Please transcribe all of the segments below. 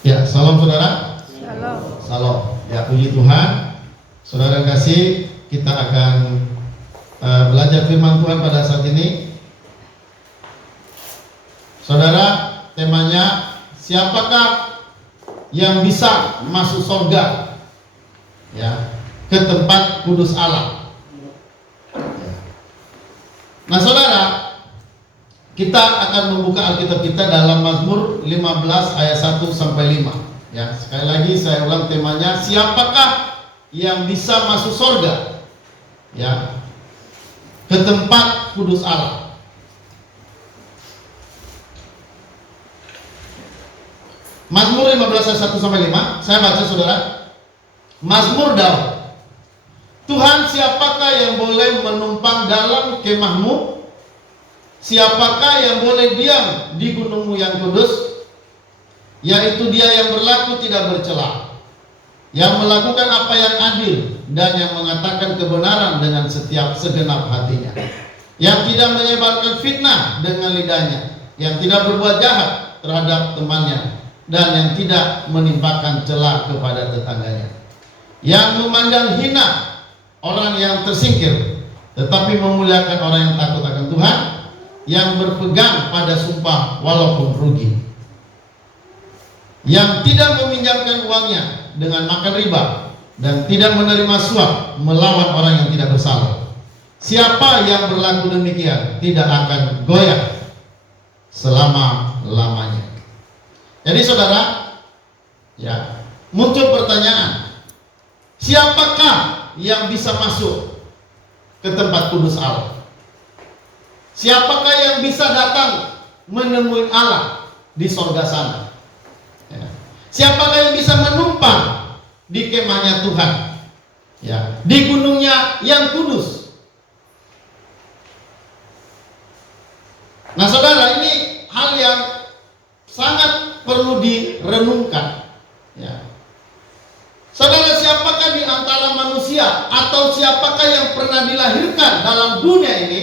Ya, salam saudara. Shalom. Salam. Ya, puji Tuhan. Saudara kasih, kita akan belajar firman Tuhan pada saat ini. Saudara, temanya siapakah yang bisa masuk surga? Ya, ke tempat kudus Allah. Ya. Nah, saudara, kita akan membuka Alkitab kita dalam Mazmur 15 ayat 1 sampai 5. Ya, sekali lagi saya ulang temanya, siapakah yang bisa masuk surga? Ya, ke tempat kudus Allah. Mazmur 15 ayat 1 sampai 5, saya baca saudara. Mazmur Daud. Tuhan, siapakah yang boleh menumpang dalam kemahmu? Siapakah yang boleh diam di gunungmu yang kudus? Yaitu dia yang berlaku tidak bercela, yang melakukan apa yang adil, dan yang mengatakan kebenaran dengan setiap segenap hatinya, yang tidak menyebarkan fitnah dengan lidahnya, yang tidak berbuat jahat terhadap temannya, dan yang tidak menimpakan cela kepada tetangganya, yang memandang hina orang yang tersingkir, tetapi memuliakan orang yang takut akan Tuhan, yang berpegang pada sumpah walaupun rugi, yang tidak meminjamkan uangnya dengan makan riba, dan tidak menerima suap melawan orang yang tidak bersalah. Siapa yang berlaku demikian tidak akan goyah selama-lamanya. Jadi saudara, ya, muncul pertanyaan, siapakah yang bisa masuk ke tempat kudus Allah? Siapakah yang bisa datang menemui Allah di sorga sana? Ya. Siapakah yang bisa menumpang di kemahnya Tuhan? Ya, di gunungnya yang kudus. Nah saudara, ini hal yang sangat perlu direnungkan. Ya. Saudara, siapakah di antara manusia atau siapakah yang pernah dilahirkan dalam dunia ini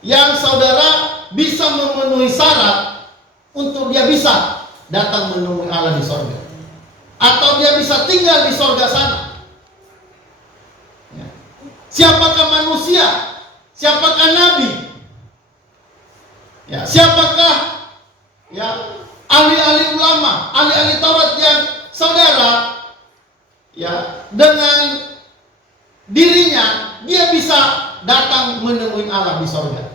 yang saudara bisa memenuhi syarat untuk dia bisa datang menemui Allah di sorga, atau dia bisa tinggal di sorga sana? Ya. Siapakah manusia? Siapakah nabi? Ya, siapakah ya ahli-ahli ulama, ahli-ahli Taurat yang saudara ya dengan dirinya dia bisa datang menemui Allah di sorga?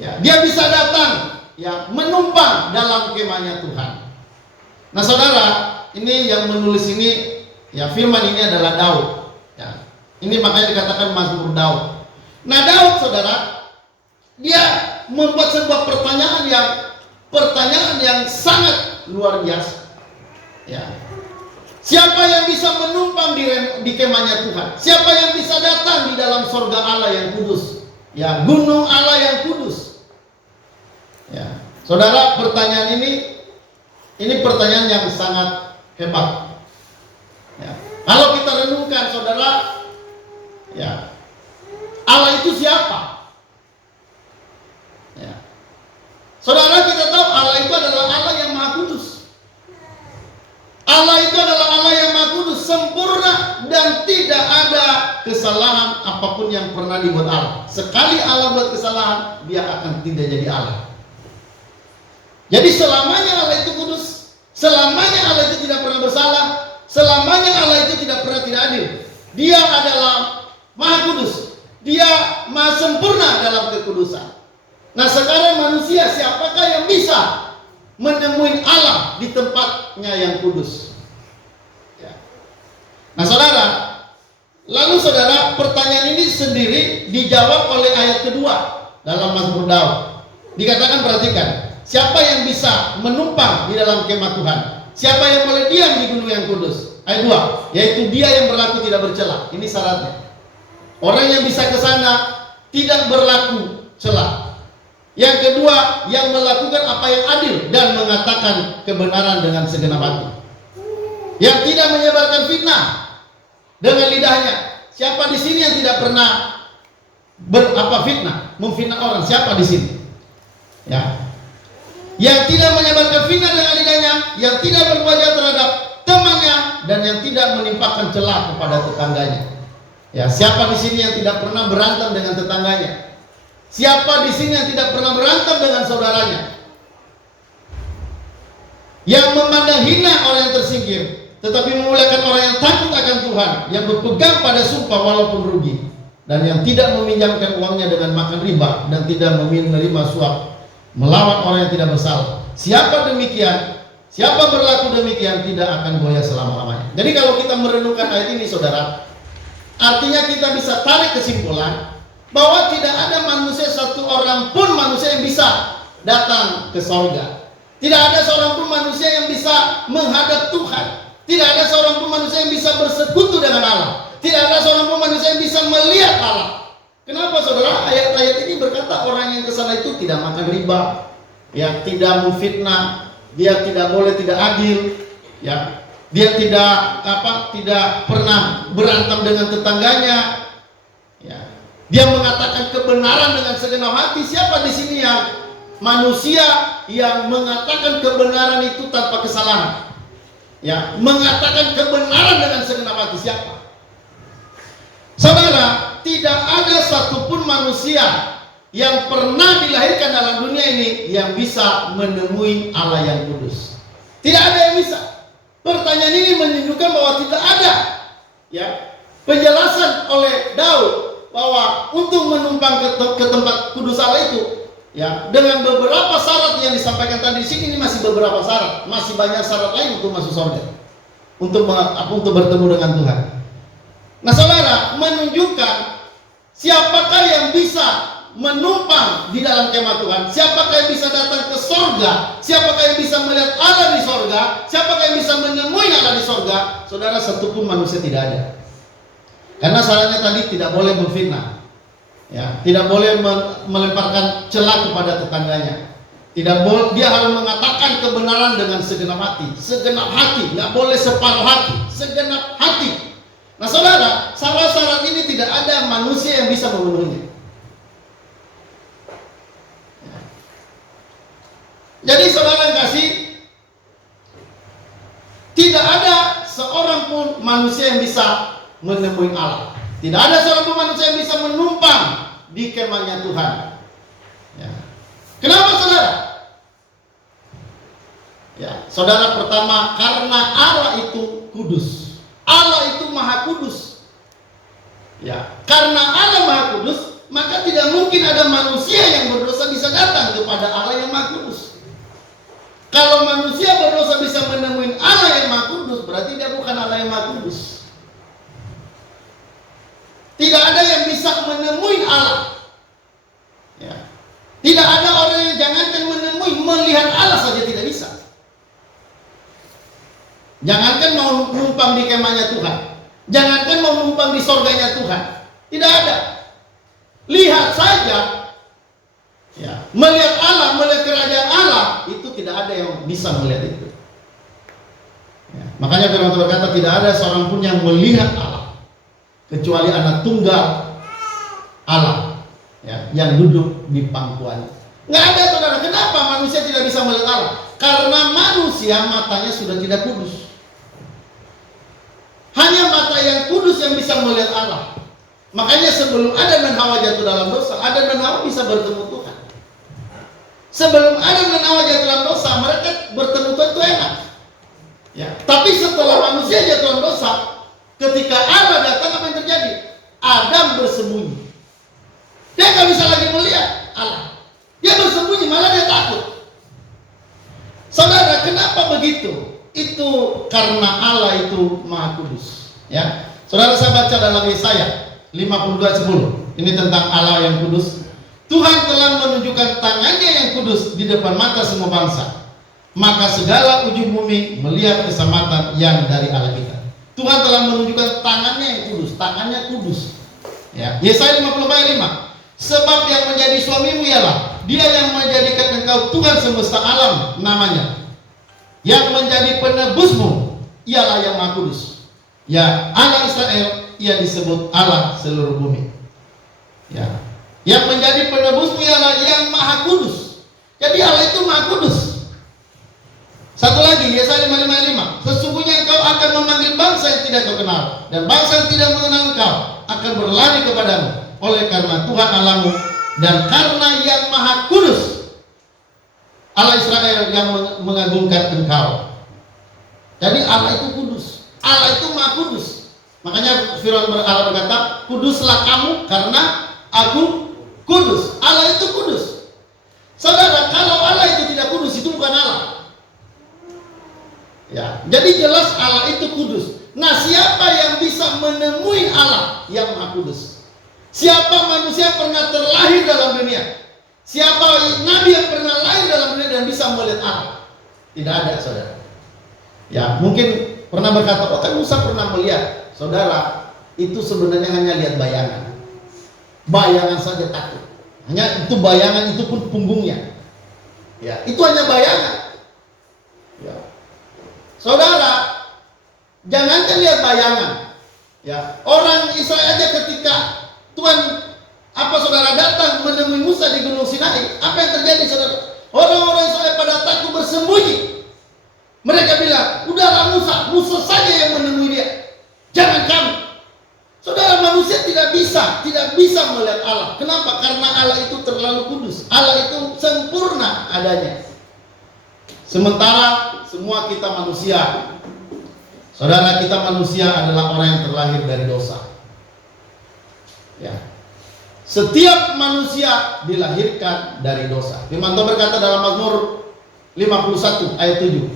Ya, dia bisa datang ya menumpang dalam kemahnya Tuhan. Nah saudara, ini yang menulis ini ya, firman ini adalah Daud. Ya, ini makanya dikatakan Mazmur Daud. Nah Daud saudara, dia membuat sebuah pertanyaan yang sangat luar biasa. Ya. Siapa yang bisa menumpang di kemahnya Tuhan? Siapa yang bisa datang di dalam sorga Allah yang kudus? Ya, gunung Allah yang kudus. Ya, saudara, pertanyaan ini pertanyaan yang sangat hebat. Ya. Kalau kita renungkan, saudara, ya, Allah itu siapa? Ya. Saudara, kita tahu Allah itu adalah Allah yang Maha Kudus. Allah itu adalah Allah yang Maha Kudus, sempurna, dan tidak ada kesalahan apapun yang pernah dibuat Allah. Sekali Allah buat kesalahan, dia akan tidak jadi Allah. Jadi selamanya Allah itu kudus, selamanya Allah itu tidak pernah bersalah, selamanya Allah itu tidak pernah tidak adil. Dia adalah Maha Kudus, dia Maha sempurna dalam kekudusan. Nah sekarang manusia, siapakah yang bisa menemui Allah di tempatnya yang kudus? Ya. Nah saudara, lalu saudara, pertanyaan ini sendiri dijawab oleh ayat kedua dalam Mazmur Daud. Dikatakan, perhatikan, siapa yang bisa menumpang di dalam kemah Tuhan? Siapa yang boleh diam di gunung yang kudus? Ayat 2, yaitu dia yang berlaku tidak bercela. Ini syaratnya. Orang yang bisa ke sana tidak berlaku cela. Yang kedua, yang melakukan apa yang adil dan mengatakan kebenaran dengan segenap hati. Yang tidak menyebarkan fitnah dengan lidahnya. Siapa di sini yang tidak pernah memfitnah orang? Siapa di sini? Ya. yang tidak menyebarkan fitnah dengan lidahnya, yang tidak berbuat jahat terhadap temannya, dan yang tidak menimpakan celah kepada tetangganya. Ya, siapa di sini yang tidak pernah berantem dengan tetangganya? Siapa di sini yang tidak pernah berantem dengan saudaranya? Yang memandang hina orang yang tersingkir, tetapi memuliakan orang yang takut akan Tuhan, yang berpegang pada sumpah walaupun rugi, dan yang tidak meminjamkan uangnya dengan makan riba, dan tidak menerima suap melawan orang yang tidak bersalah. Siapa demikian, siapa berlaku demikian tidak akan goyah selama-lamanya. Jadi kalau kita merenungkan ayat ini, saudara, artinya kita bisa tarik kesimpulan bahwa tidak ada manusia, satu orang pun manusia yang bisa datang ke sorga. Tidak ada seorang pun manusia yang bisa menghadap Tuhan. Tidak ada seorang pun manusia yang bisa bersekutu dengan Allah. Tidak ada seorang pun manusia yang bisa melihat Allah. Kenapa, saudara? Ayat-ayat ini berkata orang yang ke sana itu tidak makan riba, ya, tidak memfitnah, dia tidak boleh tidak adil, ya, dia tidak pernah berantem dengan tetangganya, ya. Dia mengatakan kebenaran dengan segenap hati. Siapa di sini yang manusia yang mengatakan kebenaran itu tanpa kesalahan? Ya, mengatakan kebenaran dengan segenap hati, siapa? Saudara, tidak ada satupun manusia yang pernah dilahirkan dalam dunia ini yang bisa menemui Allah yang kudus. Tidak ada yang bisa. Pertanyaan ini menunjukkan bahwa tidak ada, ya, penjelasan oleh Daud bahwa untuk menumpang ke tempat kudus Allah itu, ya, dengan beberapa syarat yang disampaikan tadi di sini, ini masih beberapa syarat, masih banyak syarat lain untuk masuk surga, untuk bertemu dengan Tuhan. Nah, saudara, menunjukkan siapakah yang bisa menumpang di dalam kemah Tuhan, siapakah yang bisa datang ke sorga, siapakah yang bisa melihat Allah di sorga, siapakah yang bisa menemui Allah di sorga. Saudara, satupun manusia tidak ada. Karena syaratnya tadi tidak boleh berfitnah, ya, tidak boleh melemparkan celah kepada tetangganya, tidak boleh, dia harus mengatakan kebenaran dengan segenap hati, nggak boleh separuh hati, segenap hati. Nah, saudara, syarat-syarat ini tidak ada manusia yang bisa memenuhinya. Jadi, saudara yang kasih, tidak ada seorang pun manusia yang bisa menemui Allah. Tidak ada seorang pun manusia yang bisa menumpang di kemahnya Tuhan. Ya. Kenapa, saudara? Ya, saudara, pertama, karena Allah itu kudus. Allah itu maha kudus. Ya, karena Allah maha kudus, maka tidak mungkin ada manusia yang berdosa bisa datang kepada Allah yang maha kudus. Kalau manusia berdosa bisa menemui Allah yang maha kudus, berarti dia bukan Allah yang maha kudus. Tidak ada yang bisa menemui Allah. Ya. Tidak ada orang yang jangankan menemui, melihat Allah saja tidak bisa. Jangankan mau numpang di kemahnya Tuhan, jangankan mau numpang di sorganya Tuhan, tidak ada. Lihat saja, ya, melihat Allah, melihat kerajaan Allah, itu tidak ada yang bisa melihat itu. Ya. Makanya firman Tuhan berkata tidak ada seorang pun yang melihat Allah kecuali anak tunggal Allah, ya, yang duduk di pangkuannya. Nggak ada, saudara. Kenapa manusia tidak bisa melihat Allah? Karena manusia matanya sudah tidak kudus. Hanya mata yang kudus yang bisa melihat Allah. Makanya sebelum Adam dan Hawa jatuh dalam dosa, Adam dan Hawa bisa bertemu Tuhan. Sebelum Adam dan Hawa jatuh dalam dosa, mereka bertemu Tuhan itu enak. Ya. Tapi setelah manusia jatuh dalam dosa, ketika Allah datang, apa yang terjadi? Adam bersembunyi. Dia nggak bisa lagi melihat Allah. Dia bersembunyi, malah dia takut. Saudara, kenapa begitu? Itu karena Allah itu maha kudus. Ya, saudara, saya baca dalam Yesaya 52:10. Ini tentang Allah yang kudus. Tuhan telah menunjukkan tangannya yang kudus di depan mata semua bangsa. Maka segala ujung bumi melihat keselamatan yang dari Allah kita. Tuhan telah menunjukkan tangannya yang kudus, tangannya kudus. Ya, Yesaya 54:5. Sebab yang menjadi suamimu ialah Dia yang menjadikan engkau Tuhan semesta alam namanya. Yang menjadi penebusmu ialah yang maha kudus. Ya, Allah Israel, ia disebut Allah seluruh bumi. Ya, yang menjadi penebusmu ialah yang maha kudus. Jadi Allah itu maha kudus. kalimat 5:5. Sesungguhnya engkau akan memanggil bangsa yang tidak kau kenal, dan bangsa yang tidak mengenal engkau akan berlari kepadamu. Oleh karena Tuhan Allahmu dan karena yang Maha Kudus, Allah Israel yang mengagungkan engkau. Jadi Allah itu kudus, Allah itu Maha Kudus. Makanya firman Allah berkata, kuduslah kamu karena aku kudus. Allah itu kudus. Saudara, kalau Allah itu tidak kudus, itu bukan Allah. Ya, jadi jelas Allah itu kudus. Nah, siapa yang bisa menemui Allah yang Maha Kudus? Siapa manusia yang pernah terlahir dalam dunia? Siapa nabi yang pernah lahir dalam dunia dan bisa melihat Allah? Tidak ada, saudara. Ya, mungkin pernah berkata, oh kan Musa pernah melihat. Saudara, itu sebenarnya hanya lihat bayangan. Bayangan saja takut. Hanya itu bayangan, itu pun punggungnya. Ya, itu hanya bayangan. Ya. Saudara, jangankan lihat bayangan. Ya, orang Israel aja ketika Tuhan saudara datang menemui Musa di Gunung Sinai, apa yang terjadi, saudara? Orang-orang Israel pada takut bersembunyi. Mereka bilang, udahlah Musa saja yang menemui dia, jangan kami. Saudara, manusia tidak bisa melihat Allah. Kenapa? Karena Allah itu terlalu kudus. Allah itu sempurna adanya. Sementara semua kita manusia, saudara, kita manusia adalah orang yang terlahir dari dosa. Ya. Setiap manusia dilahirkan dari dosa. Firman Tuhan berkata dalam Mazmur 51 ayat 7.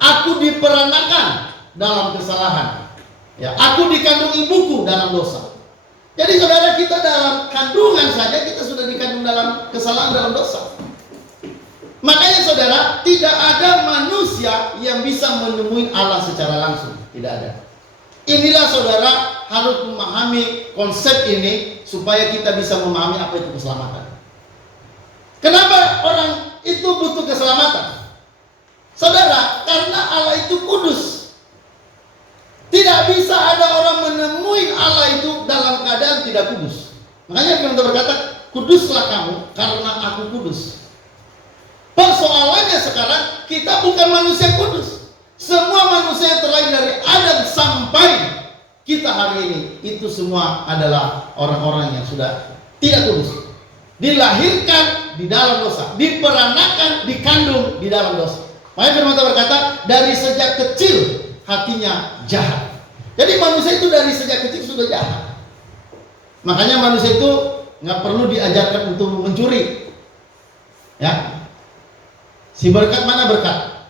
Aku diperanakan dalam kesalahan. Ya, aku dikandung ibuku dalam dosa. Jadi saudara, kita dalam kandungan saja kita sudah dikandung dalam kesalahan, dalam dosa. Makanya saudara, tidak ada manusia yang bisa menemui Allah secara langsung. Tidak ada. Inilah saudara harus memahami konsep ini supaya kita bisa memahami apa itu keselamatan. Kenapa orang itu butuh keselamatan? Saudara, karena Allah itu kudus. Tidak bisa ada orang menemui Allah itu dalam keadaan tidak kudus. Makanya firman Tuhan berkata, kuduslah kamu karena aku kudus. Persoalannya sekarang, kita bukan manusia kudus. Semua manusia yang terlahir dari Adam sampai kita hari ini, itu semua adalah orang-orang yang sudah tidak kudus. Dilahirkan di dalam dosa, diperanakan, dikandung di dalam dosa. Makanya firman Tuhan berkata, dari sejak kecil hatinya jahat. Jadi manusia itu dari sejak kecil sudah jahat. Makanya manusia itu nggak perlu diajarkan untuk mencuri. Ya, si berkat mana berkat?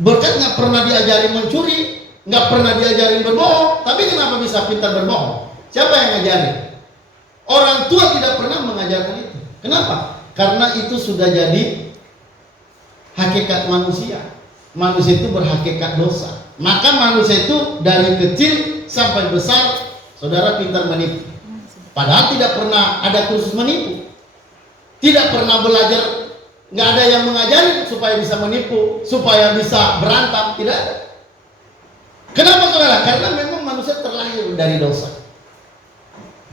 Berkat nggak pernah diajarin mencuri, nggak pernah diajarin berbohong. Tapi kenapa bisa pintar berbohong? Siapa yang ngajarin? Orang tua tidak pernah mengajarkan itu. Kenapa? Karena itu sudah jadi hakikat manusia. Manusia itu berhakikat dosa. Maka manusia itu dari kecil sampai besar, saudara, pintar menipu. Padahal tidak pernah ada kursus menipu. Tidak pernah belajar, nggak ada yang mengajari supaya bisa menipu, supaya bisa berantam, tidak ada. Kenapa saudara? Karena memang manusia terlahir dari dosa.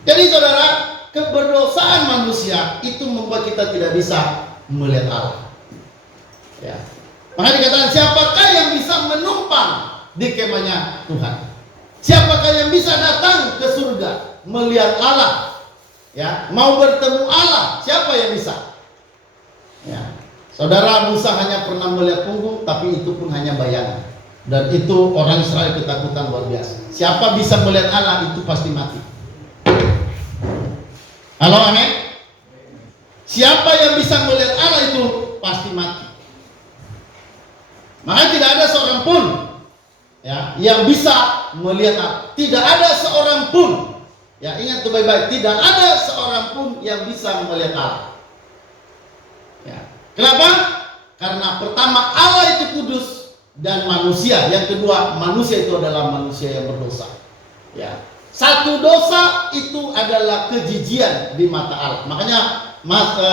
Jadi saudara, keberdosaan manusia itu membuat kita tidak bisa melihat Allah. Ya. Maka dikatakan, siapakah yang bisa menumpang di kemahnya Tuhan? Siapakah yang bisa datang ke surga melihat Allah? Ya, mau bertemu Allah, siapa yang bisa? Ya. Saudara, Musa hanya pernah melihat punggung, tapi itu pun hanya bayangan. Dan itu orang Israel ketakutan luar biasa. Siapa bisa melihat Allah itu pasti mati. Halo, amin. Siapa yang bisa melihat Allah itu pasti mati. Maka tidak ada seorang pun ya yang bisa melihat Allah. Tidak ada seorang pun. Ya, ingat itu baik-baik. Tidak ada seorang pun yang bisa melihat Allah. Ya. Kenapa? Karena pertama Allah itu kudus dan manusia. Yang kedua, manusia itu adalah manusia yang berdosa. Ya. Satu dosa itu adalah kejijian di mata Allah. Makanya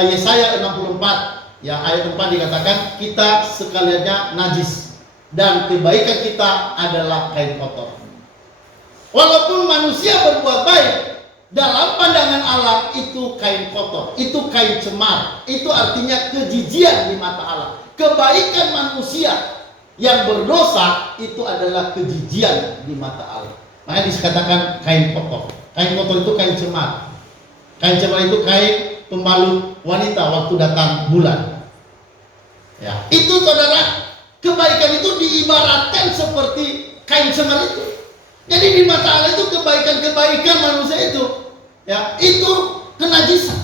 Yesaya 64 ya ayat 4 dikatakan, kita sekaliannya najis dan kebaikan kita adalah kain kotor. Walaupun manusia berbuat baik, dalam pandangan Allah itu kain kotor, itu kain cemar, itu artinya kejijian di mata Allah. kebaikan manusia yang berdosa itu adalah kejijian di mata Allah. Makanya dikatakan kain kotor. Kain kotor itu kain cemar. Kain cemar itu kain pembalut wanita waktu datang bulan. Ya, itu saudara, kebaikan itu diibaratkan seperti kain cemar itu. Jadi di mata Allah itu kebaikan-kebaikan manusia itu, ya, itu kenajisan.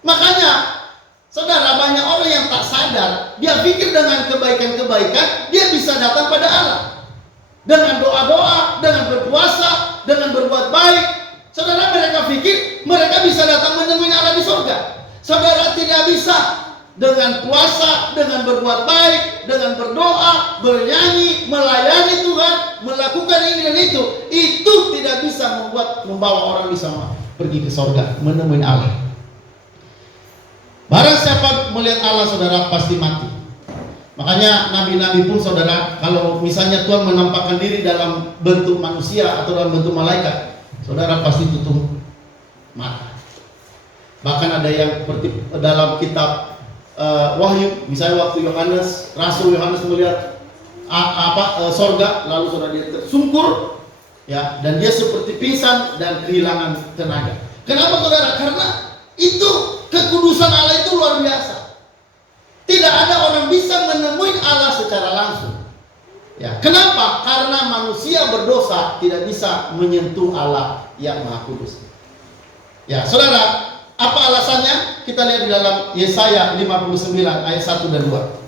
Makanya saudara, banyak orang yang tak sadar, dia pikir dengan kebaikan-kebaikan dia bisa datang pada Allah. Dengan doa-doa, dengan berpuasa, dengan berbuat baik. Saudara, mereka pikir mereka bisa datang menemui Allah di surga. Saudara, tidak bisa. Dengan puasa, dengan berbuat baik, dengan berdoa, bernyanyi, melayani Tuhan, melakukan ini dan itu tidak bisa membawa orang bisa pergi ke surga, menemui Allah. Barang siapa melihat Allah, saudara, pasti mati. Makanya nabi-nabi pun, saudara, kalau misalnya Tuhan menampakkan diri dalam bentuk manusia atau dalam bentuk malaikat, saudara pasti tutup mata. Bahkan ada yang seperti dalam kitab Wahyu, misalnya waktu Rasul Yohanes melihat sorga, lalu saudara dia tersungkur, ya, dan dia seperti pingsan dan kehilangan tenaga. Kenapa, saudara? Karena itu kekudusan Allah itu luar biasa. Tidak ada orang bisa menemui Allah secara langsung. Ya, kenapa? Karena manusia berdosa tidak bisa menyentuh Allah yang Maha Kudus. Ya, saudara, apa alasannya? Kita lihat di dalam Yesaya 59 ayat 1 dan 2.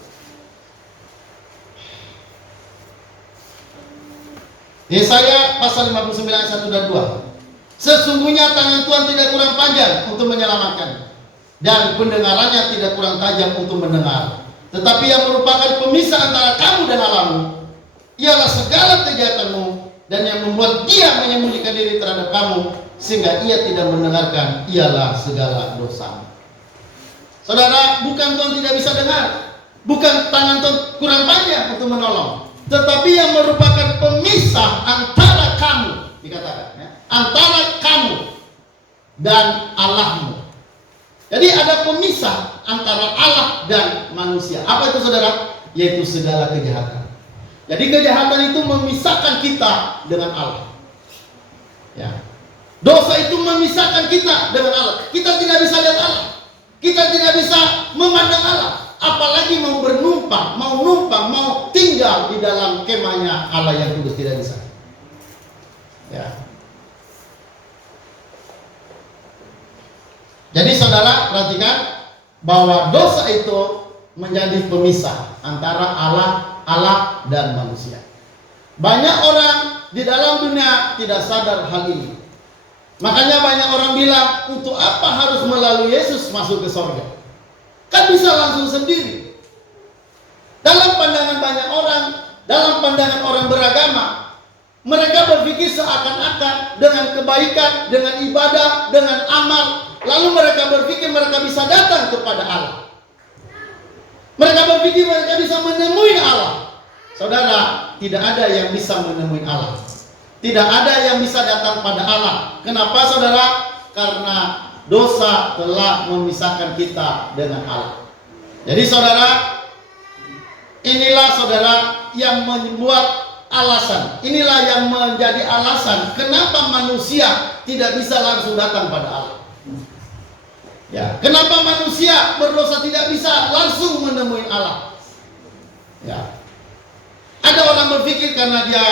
Yesaya pasal 59 ayat 1 dan 2. Sesungguhnya tangan Tuhan tidak kurang panjang untuk menyelamatkan, dan pendengarannya tidak kurang tajam untuk mendengar. Tetapi yang merupakan pemisah antara kamu dan Allahmu ialah segala kejahatanmu, dan yang membuat dia menyembunyikan diri terhadap kamu sehingga ia tidak mendengarkan ialah segala dosa. Saudara, bukan Tuhan tidak bisa dengar, bukan tangan Tuhan kurang panjang untuk menolong, tetapi yang merupakan pemisah antara kamu, dikatakan, ya, antara kamu dan Allahmu. Jadi ada pemisah antara Allah dan manusia. Apa itu, saudara? Yaitu segala kejahatan. Jadi kejahatan itu memisahkan kita dengan Allah. Ya. Dosa itu memisahkan kita dengan Allah. Kita tidak bisa lihat Allah. Kita tidak bisa memandang Allah. Apalagi mau bernumpang, mau tinggal di dalam kemahnya Allah yang kudus, tidak bisa. Ya. Jadi saudara, perhatikan bahwa dosa itu menjadi pemisah antara Allah dan manusia. Banyak orang di dalam dunia tidak sadar hal ini. Makanya banyak orang bilang, untuk apa harus melalui Yesus masuk ke surga? Kan bisa langsung sendiri. Dalam pandangan banyak orang, dalam pandangan orang beragama, mereka berpikir seakan-akan dengan kebaikan, dengan ibadah, dengan amal, lalu mereka berpikir mereka bisa datang kepada Allah. Mereka berpikir mereka bisa menemui Allah. Saudara, tidak ada yang bisa menemui Allah. Tidak ada yang bisa datang pada Allah. Kenapa, saudara? Karena dosa telah memisahkan kita dengan Allah. Jadi saudara, inilah saudara yang membuat alasan. Inilah yang menjadi alasan kenapa manusia tidak bisa langsung datang pada Allah. Ya, kenapa manusia berdosa tidak bisa langsung menemui Allah? Ya. Ada orang berpikir karena dia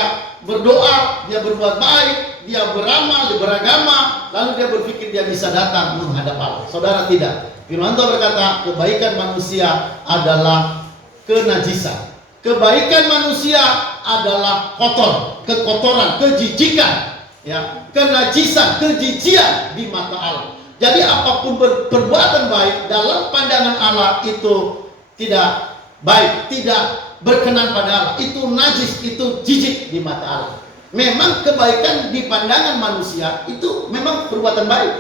berdoa, dia berbuat baik, dia beramal, dia beragama, lalu dia berpikir dia bisa datang menghadap Allah. Saudara, tidak. Firman Tuhan berkata, kebaikan manusia adalah kenajisan. Kebaikan manusia adalah kotor, kekotoran, kejijikan, ya, kenajisan, kejijian di mata Allah. Jadi apapun perbuatan baik dalam pandangan Allah itu tidak baik, tidak berkenan pada Allah. Itu najis, itu jijik di mata Allah. Memang kebaikan di pandangan manusia itu memang perbuatan baik.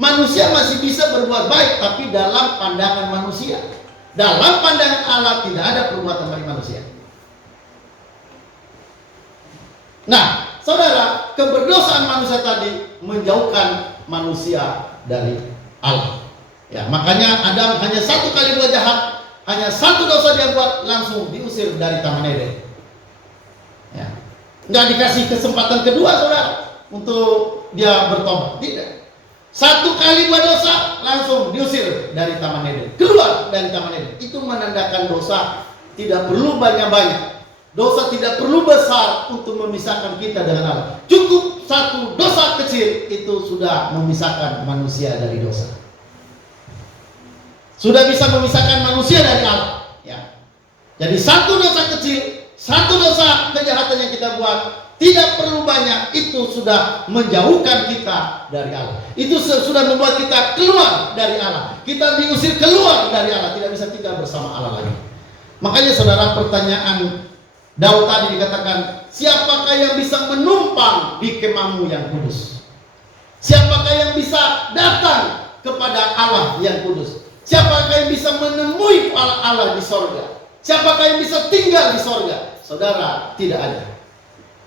Manusia masih bisa berbuat baik, tapi dalam pandangan manusia. Dalam pandangan Allah tidak ada perbuatan baik manusia. Nah, saudara, keberdosaan manusia tadi menjauhkan manusia dari Allah. Ya, makanya Adam hanya satu kali buat jahat, hanya satu dosa dia buat, langsung diusir dari Taman Eden. Ya. Nggak dikasih kesempatan kedua saudara untuk dia bertobat, tidak. Satu kali buat dosa, langsung diusir dari Taman Eden, keluar dari Taman Eden. Itu menandakan dosa tidak perlu banyak-banyak. Dosa tidak perlu besar untuk memisahkan kita dengan Allah. Cukup satu dosa kecil itu sudah memisahkan manusia dari dosa. Sudah bisa memisahkan manusia dari Allah. Ya. Jadi satu dosa kecil, satu dosa kejahatan yang kita buat, tidak perlu banyak, itu sudah menjauhkan kita dari Allah. Itu sudah membuat kita keluar dari Allah. Kita diusir keluar dari Allah, tidak bisa tinggal bersama Allah lagi. Makanya saudara, pertanyaan Daud tadi dikatakan, siapakah yang bisa menumpang di kemahmu yang kudus? Siapakah yang bisa datang kepada Allah yang kudus? Siapakah yang bisa menemui Allah di sorga? Siapakah yang bisa tinggal di sorga? Saudara, tidak ada.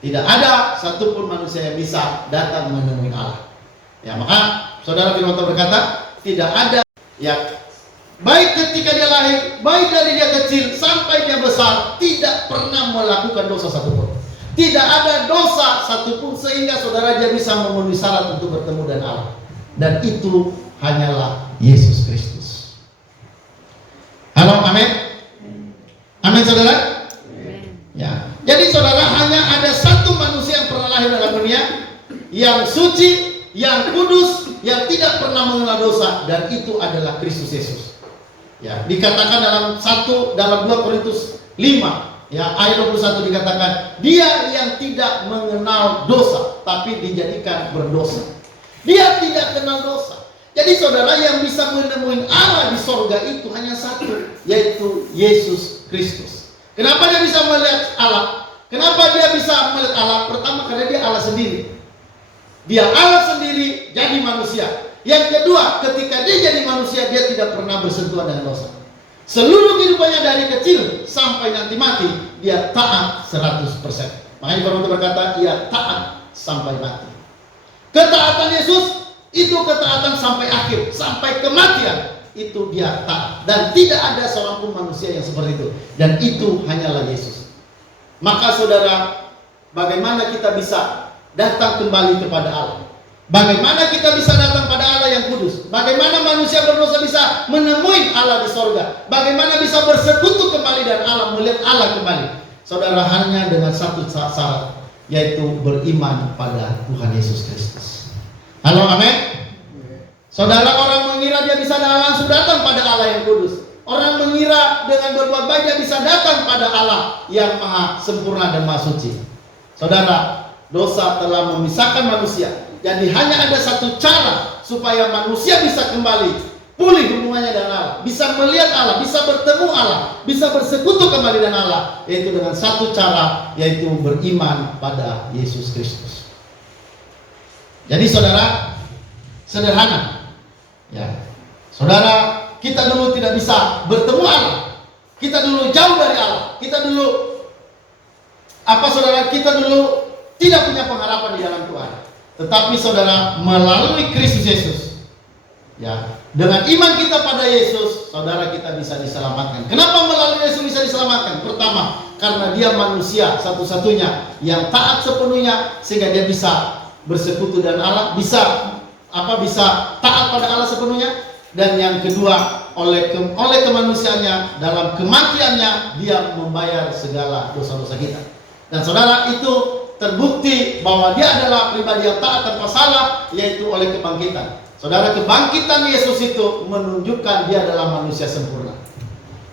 Tidak ada satupun manusia yang bisa datang menemui Allah. Ya, maka saudara firman Tuhan berkata, tidak ada ya, baik ketika dia lahir, baik dari dia kecil sampai dia besar, tidak pernah melakukan dosa satupun. Tidak ada dosa satupun sehingga saudara dia bisa memenuhi syarat untuk bertemu dengan Allah. Dan itu hanyalah Yesus Kristus. Halo, amin. Amin saudara. Ya. Jadi saudara, hanya ada satu manusia yang pernah lahir dalam dunia, yang suci, yang kudus, yang tidak pernah mengenal dosa, dan itu adalah Kristus Yesus. Ya, dikatakan dalam 2 Korintus 5, ya, ayat 21 dikatakan, dia yang tidak mengenal dosa, tapi dijadikan berdosa. Dia tidak kenal dosa. Jadi saudara, yang bisa menemui Allah di sorga itu hanya satu, yaitu Yesus Kristus. Kenapa dia bisa melihat Allah? Kenapa dia bisa melihat Allah? Pertama, karena dia Allah sendiri. Dia Allah sendiri jadi manusia. Yang kedua, ketika dia jadi manusia, dia tidak pernah bersentuhan dengan dosa. Seluruh kehidupannya dari kecil sampai nanti mati, dia taat 100%. Makanya Firman Tuhan berkata, dia taat sampai mati. Ketaatan Yesus itu ketaatan sampai akhir, sampai kematian. Itu dia taat, dan tidak ada seorang pun manusia yang seperti itu, dan itu hanyalah Yesus. Maka saudara, bagaimana kita bisa datang kembali kepada Allah? Bagaimana kita bisa datang pada Allah yang kudus? Bagaimana manusia berdosa bisa menemui Allah di sorga? Bagaimana bisa bersekutu kembali dan Allah, melihat Allah kembali? Saudara, hanya dengan satu syarat, yaitu beriman pada Tuhan Yesus Kristus. Halo, amin. Saudara, orang mengira dia bisa langsung datang pada Allah yang kudus. Orang mengira dengan berbuat baik dia bisa datang pada Allah yang maha sempurna dan maha suci. Saudara, dosa telah memisahkan manusia. Jadi hanya ada satu cara supaya manusia bisa kembali pulih hubungannya dengan Allah, bisa melihat Allah, bisa bertemu Allah, bisa bersekutu kembali dengan Allah, yaitu dengan satu cara, yaitu beriman pada Yesus Kristus. Jadi saudara, sederhana. Ya, saudara, kita dulu tidak bisa bertemu Allah. Kita dulu jauh dari Allah. Kita dulu kita dulu tidak punya pengharapan di dalam Tuhan. Tetapi saudara, melalui Kristus Yesus, ya, dengan iman kita pada Yesus, saudara, kita bisa diselamatkan. Kenapa melalui Yesus bisa diselamatkan? Pertama, karena dia manusia satu-satunya yang taat sepenuhnya, sehingga dia bisa bersekutu dengan Allah, bisa taat pada Allah sepenuhnya. Dan yang kedua, oleh kemanusiaannya, dalam kematiannya dia membayar segala dosa-dosa kita. Dan saudara, itu terbukti bahwa dia adalah pribadi yang taat tanpa salah, yaitu oleh kebangkitan. Saudara, kebangkitan Yesus itu menunjukkan dia adalah manusia sempurna.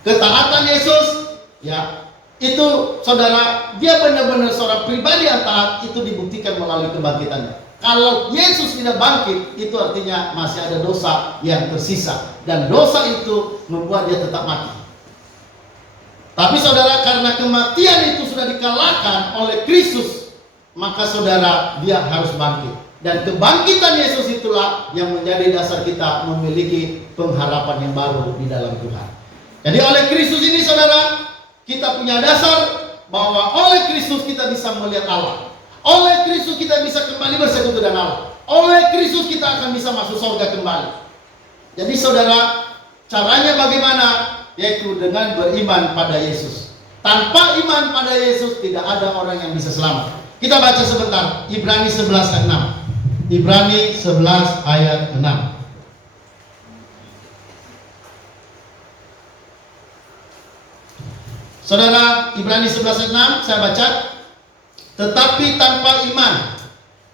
Ketaatan Yesus, ya, itu saudara, dia benar-benar seorang pribadi yang taat, itu dibuktikan melalui kebangkitannya. Kalau Yesus tidak bangkit, itu artinya masih ada dosa yang tersisa, dan dosa itu membuat dia tetap mati. Tapi saudara, karena kematian itu sudah dikalahkan oleh Kristus, maka saudara, dia harus bangkit. Dan kebangkitan Yesus itulah yang menjadi dasar kita memiliki pengharapan yang baru di dalam Tuhan. Jadi oleh Kristus ini saudara, kita punya dasar bahwa oleh Kristus kita bisa melihat Allah. Oleh Kristus kita bisa kembali bersekutu dengan Allah. Oleh Kristus kita akan bisa masuk surga kembali. Jadi saudara, caranya bagaimana? yaitu dengan beriman pada Yesus. Tanpa iman pada Yesus tidak ada orang yang bisa selamat. Kita baca sebentar Ibrani 11 ayat 6. Ibrani 11 ayat 6. Saudara, Ibrani 11 ayat 6 saya baca. Tetapi tanpa iman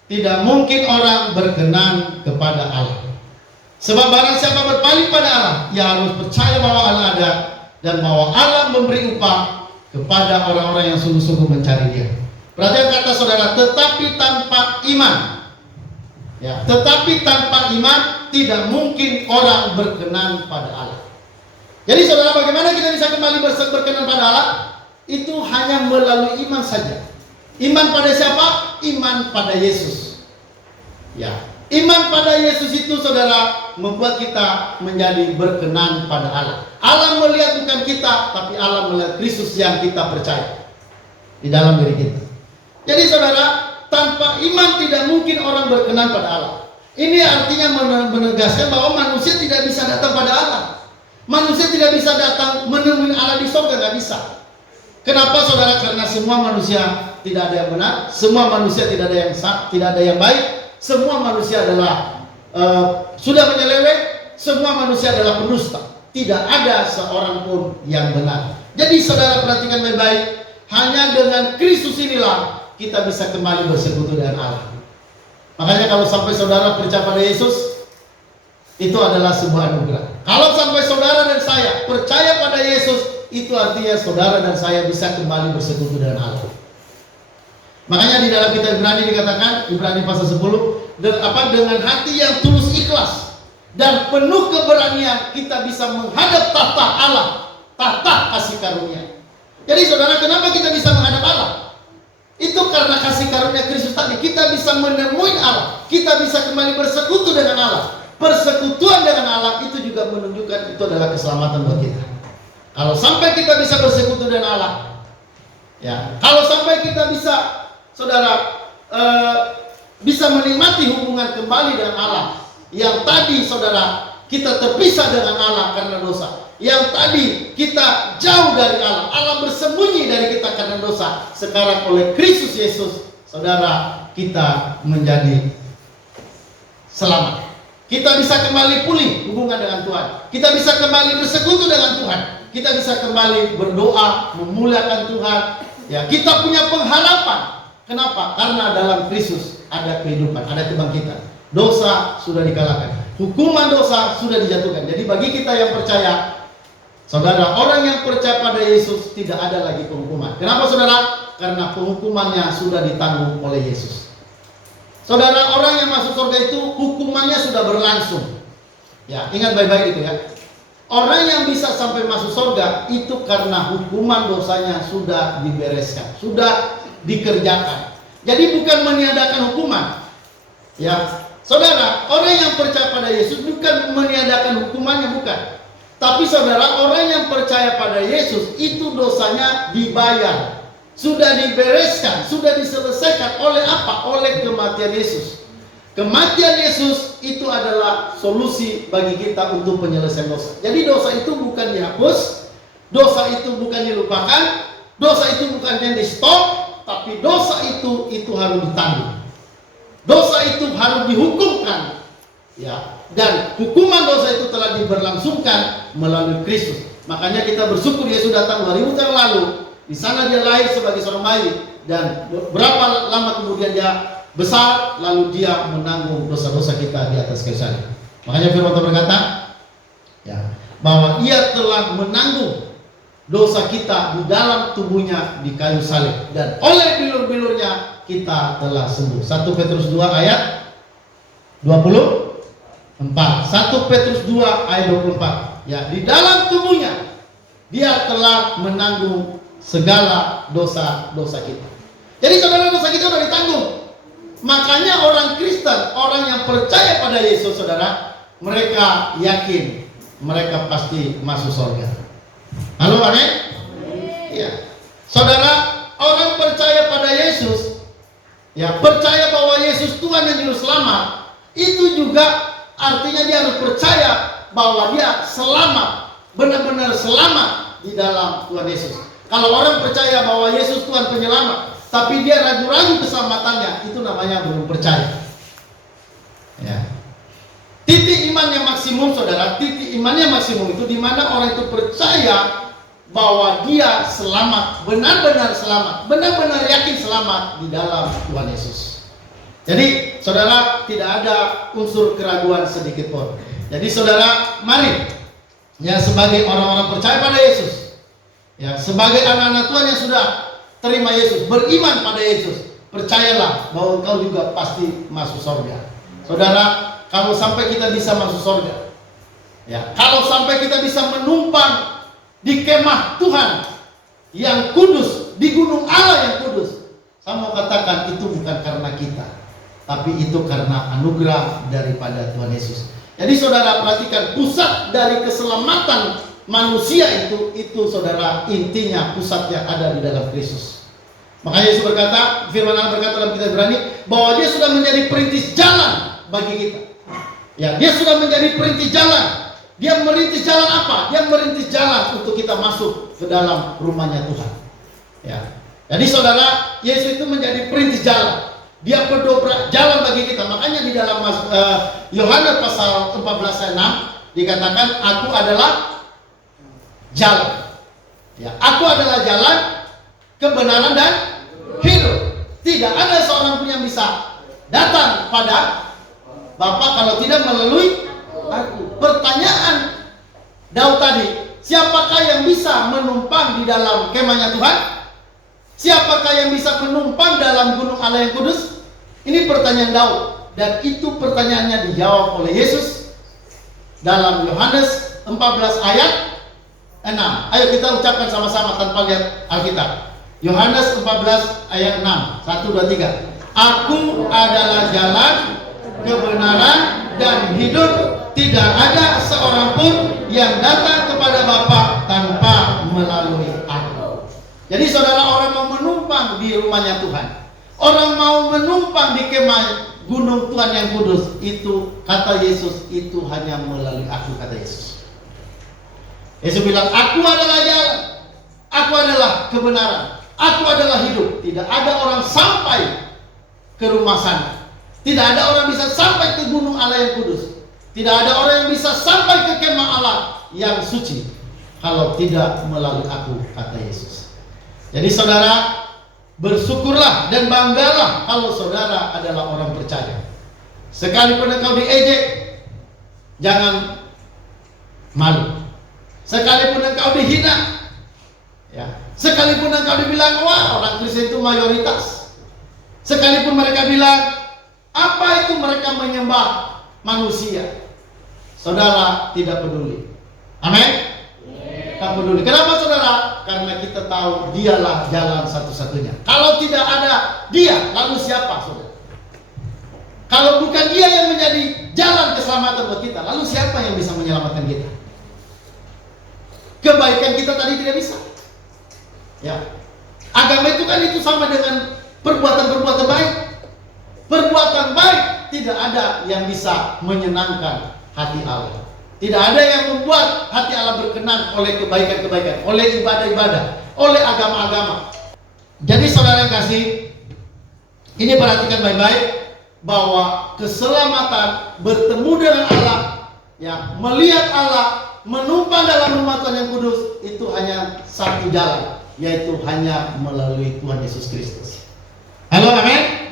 tidak mungkin orang berkenan kepada Allah. Sebab barang siapa berpaling pada Allah, ia harus percaya bahwa Allah ada dan bahwa Allah memberi upah kepada orang-orang yang sungguh-sungguh mencari Dia. Perhatikan kata saudara, tetapi tanpa iman. Ya, tetapi tanpa iman tidak mungkin orang berkenan pada Allah. Jadi saudara, bagaimana kita bisa kembali berkenan pada Allah? Itu hanya melalui iman saja. Iman pada siapa? Iman pada Yesus. Ya, iman pada Yesus itu saudara membuat kita menjadi berkenan pada Allah. Allah melihat bukan kita, tapi Allah melihat Kristus yang kita percaya di dalam diri kita. Jadi saudara, tanpa iman tidak mungkin orang berkenan pada Allah. Ini artinya menegaskan bahwa manusia tidak bisa datang pada Allah. Manusia tidak bisa datang menemui Allah di surga, nggak bisa. Kenapa saudara? Karena semua manusia tidak ada yang benar, semua manusia tidak ada yang baik, semua manusia adalah sudah menyeleweng, semua manusia adalah pendusta. Tidak ada seorang pun yang benar. Jadi saudara perhatikan baik-baik, hanya dengan Kristus inilah kita bisa kembali bersekutu dengan Allah. Makanya kalau sampai saudara percaya pada Yesus, itu adalah sebuah anugerah. Kalau sampai saudara dan saya percaya pada Yesus, itu artinya saudara dan saya bisa kembali bersekutu dengan Allah. Makanya di dalam kitab Ibrani dikatakan, Ibrani pasal 10, dengan hati yang tulus ikhlas dan penuh keberanian kita bisa menghadap tahta Allah, tahta kasih karunia. Jadi saudara, kenapa kita bisa menghadap Allah? Itu karena kasih karunia Kristus tadi. Kita bisa menemui Allah, kita bisa kembali bersekutu dengan Allah. Persekutuan dengan Allah itu juga menunjukkan itu adalah keselamatan buat kita. Kalau sampai kita bisa bersekutu dengan Allah, ya, kalau sampai kita bisa, saudara, bisa menikmati hubungan kembali dengan Allah. Yang tadi saudara kita terpisah dengan Allah karena dosa. Yang tadi kita jauh dari Allah, Allah bersembunyi dari kita karena dosa. Sekarang oleh Kristus Yesus, saudara, kita menjadi selamat. Kita bisa kembali pulih hubungan dengan Tuhan. Kita bisa kembali bersekutu dengan Tuhan. Kita bisa kembali berdoa, memuliakan Tuhan. Ya, kita punya pengharapan. Kenapa? Karena dalam Kristus ada kehidupan, ada kebangkitan. Dosa sudah dikalahkan, hukuman dosa sudah dijatuhkan. Jadi bagi kita yang percaya, saudara, orang yang percaya pada Yesus tidak ada lagi penghukuman. Kenapa saudara? Karena penghukumannya sudah ditanggung oleh Yesus. Saudara, orang yang masuk surga itu hukumannya sudah berlangsung. Ya, ingat baik-baik itu ya. Orang yang bisa sampai masuk surga itu karena hukuman dosanya sudah dibereskan, sudah dikerjakan. Jadi bukan meniadakan hukuman. Ya, saudara, orang yang percaya pada Yesus bukan meniadakan hukumannya, bukan. Tapi saudara, orang yang percaya pada Yesus itu dosanya dibayar, sudah dibereskan, sudah diselesaikan oleh apa? Oleh kematian Yesus. Kematian Yesus itu adalah solusi bagi kita untuk penyelesaian dosa. Jadi dosa itu bukan dihapus, dosa itu bukan dilupakan, dosa itu bukan di stop, tapi dosa itu harus ditanggung. Dosa itu harus dihukumkan. Ya, dan hukuman dosa itu telah diberlangsungkan melalui Kristus. Makanya kita bersyukur Yesus datang 2000 tahun lalu. Di sana dia lahir sebagai seorang bayi, dan berapa lama kemudian dia besar, lalu dia menanggung dosa-dosa kita di atas kayu salib. Makanya firman Tuhan berkata, ya, bahwa ia telah menanggung dosa kita di dalam tubuhnya di kayu salib, dan oleh bilur-bilurnya kita telah sembuh. 1 Petrus 2 ayat 24. 1 Petrus 2 ayat 24. Ya, di dalam tubuhnya dia telah menanggung segala dosa-dosa kita. Jadi saudara, dosa kita sudah ditanggung. Makanya orang Kristen, orang yang percaya pada Yesus, saudara, mereka yakin mereka pasti masuk surga. Halo, amin? Ya, saudara, orang percaya pada Yesus, ya, percaya bahwa Yesus Tuhan dan Juru Selamat, itu juga artinya dia harus percaya bahwa dia selamat benar-benar selamat di dalam Tuhan Yesus. Kalau orang percaya bahwa Yesus Tuhan penyelamat, tapi dia ragu-ragu keselamatannya, itu namanya belum percaya. Ya. Titik imannya maksimum, saudara, titik imannya maksimum itu di mana orang itu percaya bahwa dia selamat, benar-benar selamat, benar-benar yakin selamat di dalam Tuhan Yesus. Jadi, saudara, tidak ada unsur keraguan sedikit pun. Jadi, saudara, mari ya sebagai orang-orang percaya pada Yesus, ya sebagai anak-anak Tuhan yang sudah terima Yesus, beriman pada Yesus, percayalah bahwa engkau juga pasti masuk surga. Saudara, kalau sampai kita bisa masuk surga, ya, kalau sampai kita bisa menumpang di kemah Tuhan yang kudus, di gunung Allah yang kudus, saya mau katakan itu bukan karena kita, tapi itu karena anugerah daripada Tuhan Yesus. Jadi saudara perhatikan, pusat dari keselamatan manusia itu saudara, intinya pusat yang ada di dalam Kristus. Makanya Yesus berkata, firman Allah berkata dalam kitab Ibrani, bahwa dia sudah menjadi perintis jalan bagi kita. Ya, dia sudah menjadi perintis jalan. Dia merintis jalan apa? Dia merintis jalan untuk kita masuk ke dalam rumahnya Tuhan. Ya. Jadi saudara, Yesus itu menjadi perintis jalan. Dia pendobrak jalan bagi kita. Makanya di dalam Yohanes pasal 14 ayat 6 dikatakan, aku adalah jalan. Ya, aku adalah jalan, kebenaran dan hidup. Tidak ada seorang pun yang bisa datang pada Bapa kalau tidak melalui aku. Pertanyaan Daud tadi, siapakah yang bisa menumpang di dalam kemahnya Tuhan? Siapakah yang bisa menumpang dalam gunung Allah yang kudus? Ini pertanyaan Daud, dan itu pertanyaannya dijawab oleh Yesus dalam Yohanes 14 ayat 6. Ayo kita ucapkan sama-sama tanpa lihat Alkitab. Yohanes 14 ayat 6. 1, 2, 3. Aku adalah jalan, kebenaran, dan hidup. Tidak ada seorang pun yang datang kepada Bapa tanpa melalui aku. Jadi saudara, orang mau menumpang di rumahnya Tuhan, orang mau menumpang di kemah gunung Tuhan yang kudus, itu kata Yesus, itu hanya melalui aku, kata Yesus. Yesus bilang, aku adalah jalan, aku adalah kebenaran, aku adalah hidup. Tidak ada orang sampai ke rumah sana. Tidak ada orang bisa sampai ke gunung Allah yang kudus. Tidak ada orang yang bisa sampai ke kemah Allah yang suci kalau tidak melalui aku, kata Yesus. Jadi saudara, bersyukurlah dan banggalah kalau saudara adalah orang percaya. Sekalipun engkau diejek, jangan malu. Sekalipun engkau dihina, ya, sekalipun engkau dibilang, wah, orang Kristen itu mayoritas, sekalipun mereka bilang, apa itu mereka menyembah manusia, saudara tidak peduli. Amin. Tak peduli. Kenapa saudara? Karena kita tahu dialah jalan satu-satunya. Kalau tidak ada dia, lalu siapa saudara? Kalau bukan dia yang menjadi jalan keselamatan buat kita, lalu siapa yang bisa menyelamatkan kita? Kebaikan kita tadi tidak bisa. Ya. Agama itu kan itu sama dengan perbuatan-perbuatan baik. Perbuatan baik tidak ada yang bisa menyenangkan hati Allah. Tidak ada yang membuat hati Allah berkenan oleh kebaikan-kebaikan, oleh ibadah-ibadah, oleh agama-agama. Jadi saudara yang kasih, ini perhatikan baik-baik bahwa keselamatan bertemu dengan Allah, ya, melihat Allah, menumpang dalam rumah Tuhan yang kudus, itu hanya satu jalan, yaitu hanya melalui Tuhan Yesus Kristus. Halo, amin.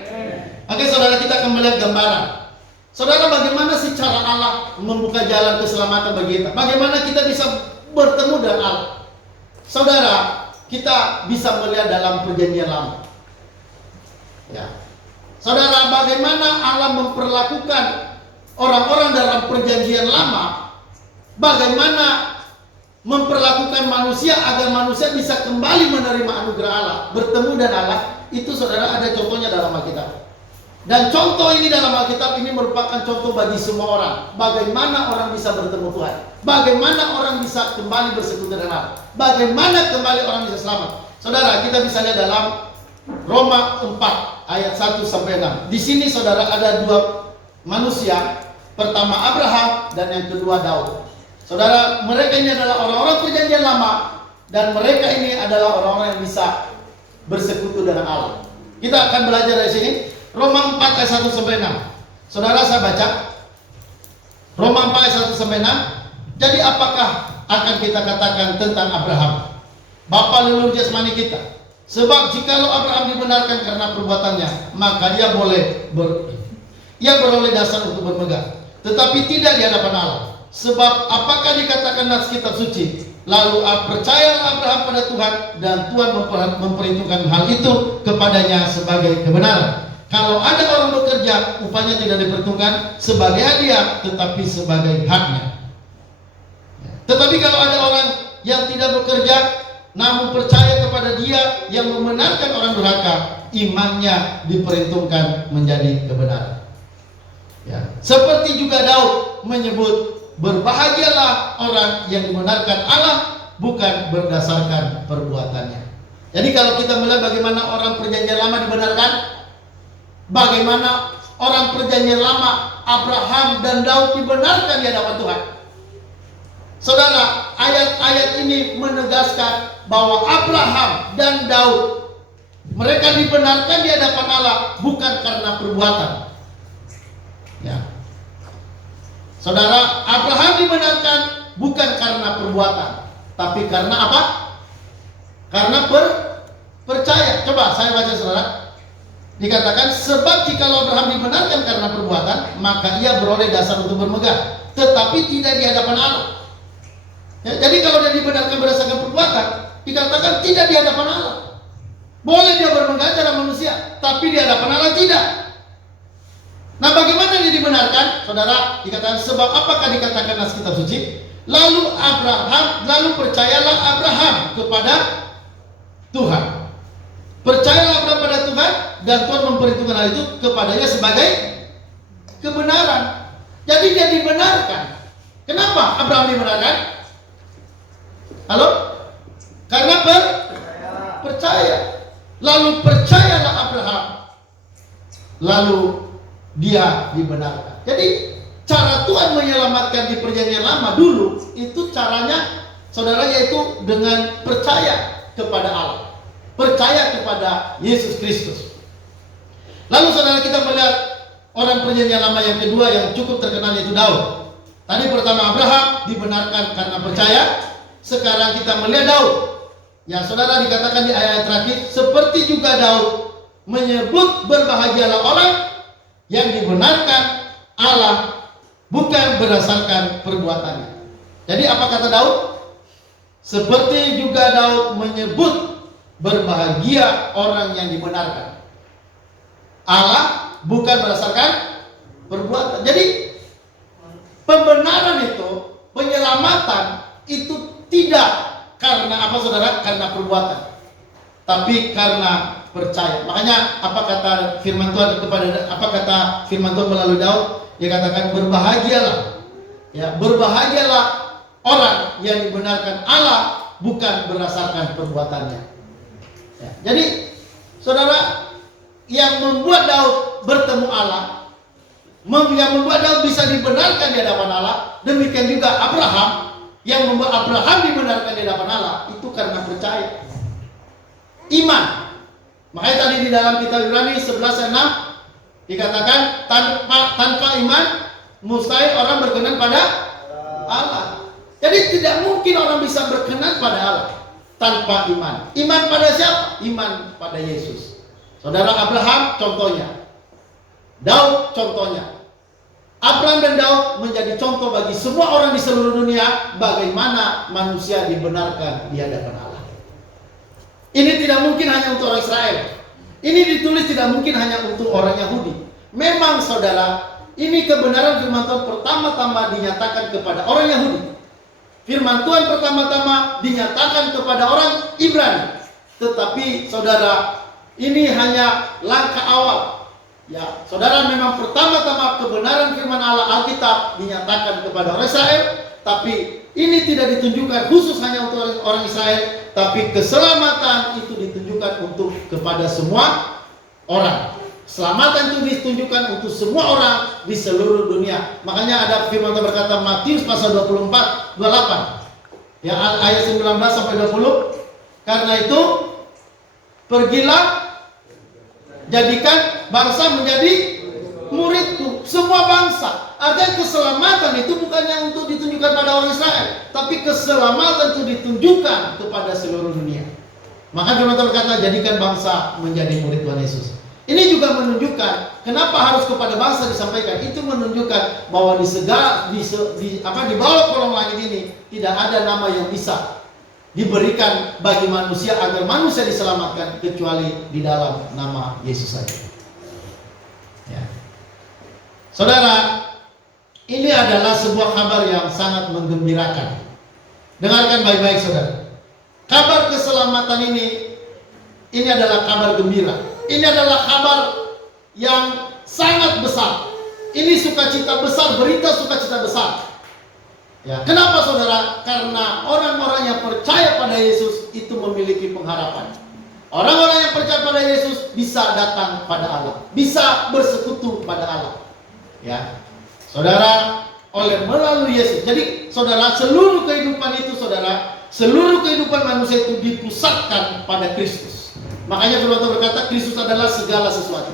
Oke saudara, kita akan melihat gambaran. Saudara, bagaimana sih cara Allah membuka jalan keselamatan bagi kita? Bagaimana kita bisa bertemu dengan Allah? Saudara, kita bisa melihat dalam perjanjian lama. Ya. Saudara, bagaimana Allah memperlakukan orang-orang dalam perjanjian lama? Bagaimana memperlakukan manusia agar manusia bisa kembali menerima anugerah Allah, bertemu dengan Allah? Itu saudara ada contohnya dalam Alkitab. Dan contoh ini dalam Alkitab ini merupakan contoh bagi semua orang. Bagaimana orang bisa bertemu Tuhan, bagaimana orang bisa kembali bersekutu dengan Allah, bagaimana kembali orang bisa selamat. Saudara, kita bisa lihat dalam Roma 4 ayat 1 sampai 6. Di sini saudara ada dua manusia, pertama Abraham dan yang kedua Daud. Saudara, mereka ini adalah orang-orang perjanjian lama, dan mereka ini adalah orang-orang yang bisa bersekutu dengan Allah. Kita akan belajar dari sini. Roma 4 ayat 1 sampai 6. Saudara, saya baca Roma 4 ayat 1 sampai 6. Jadi apakah akan kita katakan tentang Abraham, bapa leluhur jasmani kita? Sebab jikalau Abraham dibenarkan karena perbuatannya, maka ia beroleh dasar untuk bermegah, tetapi tidak di hadapan Allah. Sebab apakah dikatakan nas kitab suci, lalu percayalah Abraham pada Tuhan, dan Tuhan memperhitungkan hal itu kepadanya sebagai kebenaran. Kalau ada orang bekerja, upahnya tidak diperhitungkan sebagai hadiah, tetapi sebagai haknya. Tetapi kalau ada orang yang tidak bekerja, namun percaya kepada Dia yang membenarkan orang durhaka, imannya diperhitungkan menjadi kebenaran. Ya. Seperti juga Daud menyebut, berbahagialah orang yang dibenarkan Allah, bukan berdasarkan perbuatannya. Jadi kalau kita melihat bagaimana orang perjanjian lama dibenarkan, bagaimana orang perjanjian lama Abraham dan Daud dibenarkan di hadapan Tuhan. Saudara, ayat-ayat ini menegaskan bahwa Abraham dan Daud, mereka dibenarkan di hadapan Allah bukan karena perbuatan. Ya. Saudara, Abraham dibenarkan bukan karena perbuatan, tapi karena apa? Karena percaya. Coba saya baca, saudara. Dikatakan, sebab jikalau Abraham dibenarkan karena perbuatan, maka ia beroleh dasar untuk bermegah, tetapi tidak di hadapan Allah. Ya, jadi kalau dia dibenarkan berdasarkan perbuatan, dikatakan tidak di hadapan Allah. Boleh dia bermegah cara manusia, tapi di hadapan Allah tidak. Nah, bagaimana dia dibenarkan? Saudara, dikatakan, sebab apakah dikatakan nas kitab suci? Lalu percayalah Abraham kepada Tuhan. Percayalah Abraham pada Tuhan, dan Tuhan memperhitungkan hal itu kepadanya sebagai kebenaran. Jadi dia dibenarkan. Kenapa Abraham dibenarkan? Halo? Karena percaya. Lalu percayalah Abraham, lalu dia dibenarkan. Jadi cara Tuhan menyelamatkan di perjanjian lama dulu, itu caranya, saudara, yaitu dengan percaya kepada Allah, percaya kepada Yesus Kristus. Lalu saudara, kita melihat orang perjanjian lama yang kedua yang cukup terkenal, yaitu Daud. Tadi pertama Abraham dibenarkan karena percaya. Sekarang kita melihat Daud. Ya, saudara, dikatakan di ayat terakhir, seperti juga Daud menyebut, berbahagialah orang yang dibenarkan Allah, bukan berdasarkan perbuatannya. Jadi apa kata Daud? Seperti juga Daud menyebut, berbahagia orang yang dibenarkan Allah, bukan berdasarkan perbuatan. Jadi pembenaran itu, penyelamatan itu tidak karena apa, saudara? Karena perbuatan, tapi karena percaya. Makanya apa kata firman Tuhan melalui Daud? Dia katakan, berbahagialah, ya, berbahagialah orang yang dibenarkan Allah, bukan berdasarkan perbuatannya. Ya, jadi saudara, yang membuat Daud bertemu Allah, yang membuat Daud bisa dibenarkan di hadapan Allah, demikian juga Abraham, yang membuat Abraham dibenarkan di hadapan Allah, itu karena percaya, iman. Makanya tadi di dalam kitab Ibrani 11:6 dikatakan, tanpa iman mustahil orang berkenan pada Allah. Jadi tidak mungkin orang bisa berkenan pada Allah tanpa iman. Iman pada siapa? Iman pada Yesus. Saudara, Abraham contohnya, Daud contohnya. Abraham dan Daud menjadi contoh bagi semua orang di seluruh dunia bagaimana manusia dibenarkan di hadapan Allah. Ini tidak mungkin hanya untuk orang Israel. Ini ditulis tidak mungkin hanya untuk orang Yahudi. Memang saudara, ini kebenaran firman Tuhan pertama-tama dinyatakan kepada orang Yahudi. Firman Tuhan pertama-tama dinyatakan kepada orang Ibrani. Tetapi saudara, ini hanya langkah awal. Ya, saudara, memang pertama-tama kebenaran firman Allah Alkitab dinyatakan kepada orang Israel, tapi ini tidak ditunjukkan khusus hanya untuk orang Israel, tapi keselamatan itu ditunjukkan untuk kepada semua orang. Keselamatan itu ditunjukkan untuk semua orang di seluruh dunia. Makanya ada firman Tuhan berkata Matius pasal 24, 28. Ya, ayat 19 sampai 20. Karena itu pergilah, jadikan bangsa menjadi muridku, semua bangsa. Artinya keselamatan itu bukannya untuk ditunjukkan pada orang Israel, tapi keselamatan itu ditunjukkan kepada seluruh dunia. Maka firman Tuhan berkata, jadikan bangsa menjadi murid Tuhan Yesus. Ini juga menunjukkan kenapa harus kepada bangsa disampaikan. Itu menunjukkan bahwa di bawah kolong langit ini tidak ada nama yang bisa diberikan bagi manusia agar manusia diselamatkan kecuali di dalam nama Yesus saja. Ya. Saudara, ini adalah sebuah kabar yang sangat menggembirakan. Dengarkan baik-baik, saudara. Kabar keselamatan ini adalah kabar gembira. Ini adalah kabar yang sangat besar. Ini sukacita besar, berita sukacita besar. Ya, kenapa saudara? Karena orang-orang yang percaya pada Yesus itu memiliki pengharapan. Orang-orang yang percaya pada Yesus bisa datang pada Allah, bisa bersekutu pada Allah. Ya, saudara, melalui Yesus. Jadi, saudara, seluruh kehidupan itu, saudara, seluruh kehidupan manusia itu dipusatkan pada Kristus. Makanya firman Tuhan berkata Kristus adalah segala sesuatu.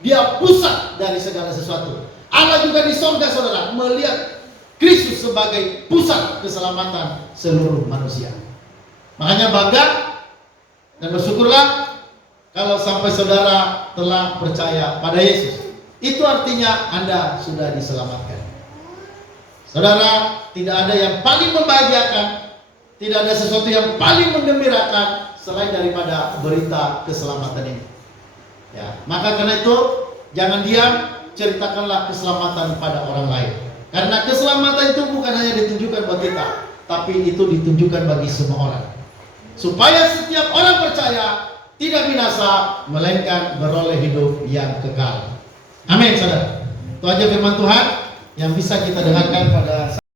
Dia pusat dari segala sesuatu. Allah juga di sorga, saudara, melihat Kristus sebagai pusat keselamatan seluruh manusia. Makanya bangga dan bersyukurlah kalau sampai saudara telah percaya pada Yesus. Itu artinya Anda sudah diselamatkan. Saudara, tidak ada yang paling membahagiakan, tidak ada sesuatu yang paling menggembirakan selain daripada berita keselamatan ini. Ya, maka karena itu jangan diam, ceritakanlah keselamatan pada orang lain. Karena keselamatan itu bukan hanya ditunjukkan buat kita, tapi itu ditunjukkan bagi semua orang. Supaya setiap orang percaya tidak binasa, melainkan beroleh hidup yang kekal. Amin, saudara. Itu aja firman Tuhan yang bisa kita dengarkan pada